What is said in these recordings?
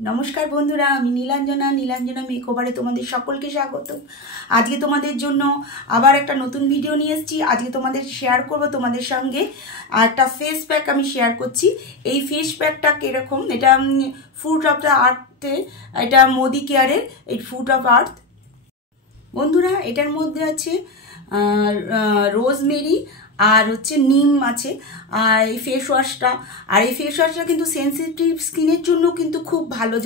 নমস্কার বন্ধুরা, আমি নীলাঞ্জনা মেকওভারে তোমাদের সকলকে স্বাগত। আজকে তোমাদের জন্য আবার একটা নতুন ভিডিও নিয়ে এসেছি। আজকে তোমাদের শেয়ার করব তোমাদের সঙ্গে একটা ফেস প্যাক আমি শেয়ার করছি। এই ফেস প্যাকটা কীরকম, এটা ফুড অফ দ্য আর্থে, এটা মোদি কেয়ারের এই ফুড অফ আর্থ। বন্ধুরা, এটার মধ্যে আছে রোজমেরি আর হচ্ছে নিম আছে। আর এই ফেস ওয়াশটা কিন্তু সেন্সিটিভ স্কিনের জন্য কিন্তু খুব ভালো।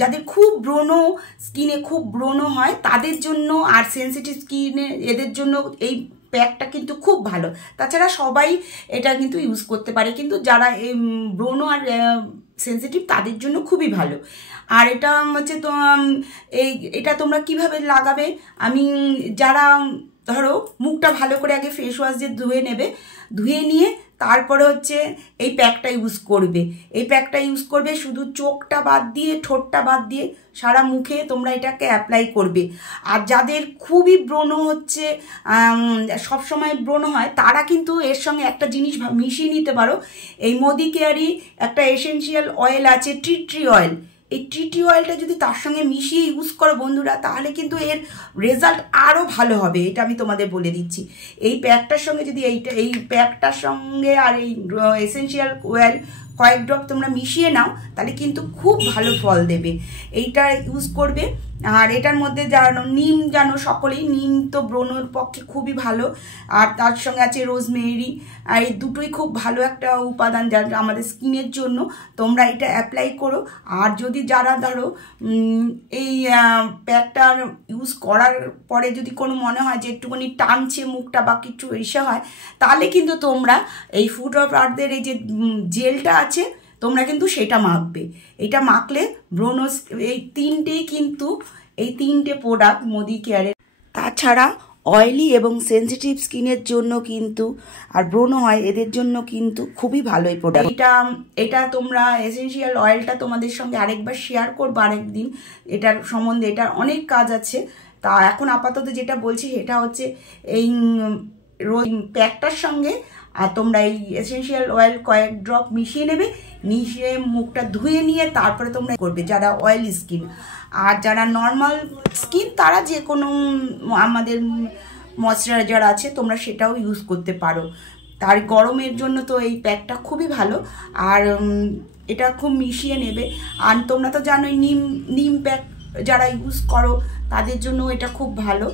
যাদের খুব স্কিনে খুব ব্রণ হয় তাদের জন্য, আর সেন্সিটিভ স্কিনে এদের জন্য এই প্যাকটা কিন্তু খুব ভালো। তাছাড়া সবাই এটা কিন্তু ইউজ করতে পারে, কিন্তু যারা ব্রণ আর সেন্সিটিভ তাদের জন্য খুবই ভালো। আর এটা হচ্ছে তো এটা তোমরা কিভাবে লাগাবে, আমি যারা ধরো মুখটা ভালো করে আগে ফেস ওয়াশ দিয়ে ধুয়ে নিয়ে তারপরে হচ্ছে এই প্যাকটা ইউজ করবে। শুধু চোখটা বাদ দিয়ে, ঠোঁটটা বাদ দিয়ে সারা মুখে তোমরা এটাকে অ্যাপ্লাই করবে। আর যাদের খুবই ব্রণ হচ্ছে, সবসময় ব্রণ হয়, তারা কিন্তু এর সঙ্গে একটা জিনিস মিশিয়ে নিতে পারো। এই মোদি কেয়ারি একটা এসেনশিয়াল অয়েল আছে, ট্রি অয়েল। এই ট্রি অয়েলটা যদি তার সঙ্গে মিশিয়ে ইউজ করো বন্ধুরা, তাহলে কিন্তু এর রেজাল্ট আরও ভালো হবে। এটা আমি তোমাদের বলে দিচ্ছি। এই প্যাকটার সঙ্গে যদি এই প্যাকটার সঙ্গে আর এই এসেনশিয়াল অয়েল কয়েক ড্রপ তোমরা মিশিয়ে নাও, তাহলে কিন্তু খুব ভালো ফল দেবে। এইটা ইউজ করবে। আর এটার মধ্যে নিম জানো সকলেই, নিম তো ব্রণের পক্ষে খুবই ভালো। আর তার সঙ্গে আছে রোজমেরি। আর এই দুটোই খুব ভালো একটা উপাদান যা আমাদের স্কিনের জন্য। তোমরা এটা অ্যাপ্লাই করো। আর যদি যারা ধরো এই প্যাকটা ইউজ করার পরে যদি কোনো মনে হয় যে একটুখানি টানছে মুখটা বা কিছু এসে হয়, তাহলে কিন্তু তোমরা এই ফুড অফ আর্থের এই যে জেলটা আছে, তোমরা কিন্তু সেটা মাখবে। এটা মাখলে এই তিনটে প্রোডাক্ট মোদি কেয়ারের। তাছাড়া অয়েলি এবং সেন্সিটিভ স্কিনের জন্য কিন্তু, আর ব্রণ হয় এদের জন্য কিন্তু খুবই ভালো এই প্রোডাক্ট। এটা তোমরা এসেনশিয়াল অয়েলটা তোমাদের সঙ্গে আরেকবার শেয়ার করবো আরেকদিন। এটার সম্বন্ধে এটার অনেক কাজ আছে। তা এখন আপাতত যেটা বলছি সেটা হচ্ছে এই প্যাকটার সঙ্গে আর তোমরা এই এসেনশিয়াল অয়েল কয়েক ড্রপ মিশিয়ে নেবে। মিশিয়ে মুখটা ধুয়ে নিয়ে তারপরে তোমরা করবে যারা অয়েলি স্কিন। আর যারা নর্মাল স্কিন তারা যে কোনো আমাদের ময়শ্চারাইজার আছে, তোমরা সেটাও ইউজ করতে পারো। তার গরমের জন্য তো এই প্যাকটা খুবই ভালো। আর এটা খুব মিশিয়ে নেবে। আর তোমরা তো জানোই নিম প্যাক যারা ইউজ করো তাদের জন্য এটা খুব ভালো।